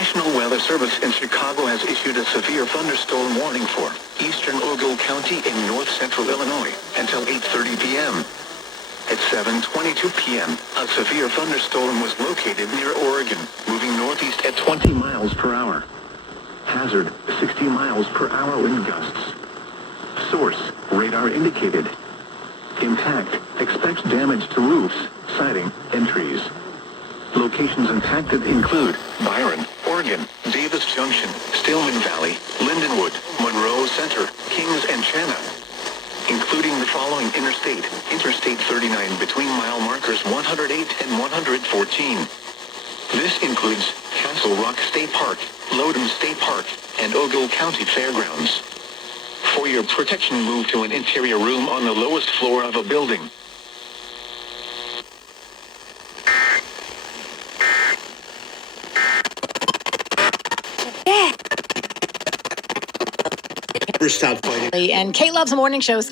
National Weather Service in Chicago has issued a severe thunderstorm warning for eastern Ogle County in north-central Illinois until 8:30 p.m. At 7:22 p.m., a severe thunderstorm was located near Oregon, moving northeast at 20 miles per hour. Hazard, 60 miles per hour wind gusts. Source, radar indicated. Impact, expect damage to roofs, siding, and trees. Locations impacted include Byron, Oregon, Davis Junction, Stillman Valley, Lindenwood, Monroe Center, Kings and Chana, including the following interstate: Interstate 39 between mile markers 108 and 114. This includes Castle Rock State Park, Loudoun State Park, and Ogle County Fairgrounds. For your protection, move to an interior room on the lowest floor of a building. And Kate loves the morning shows.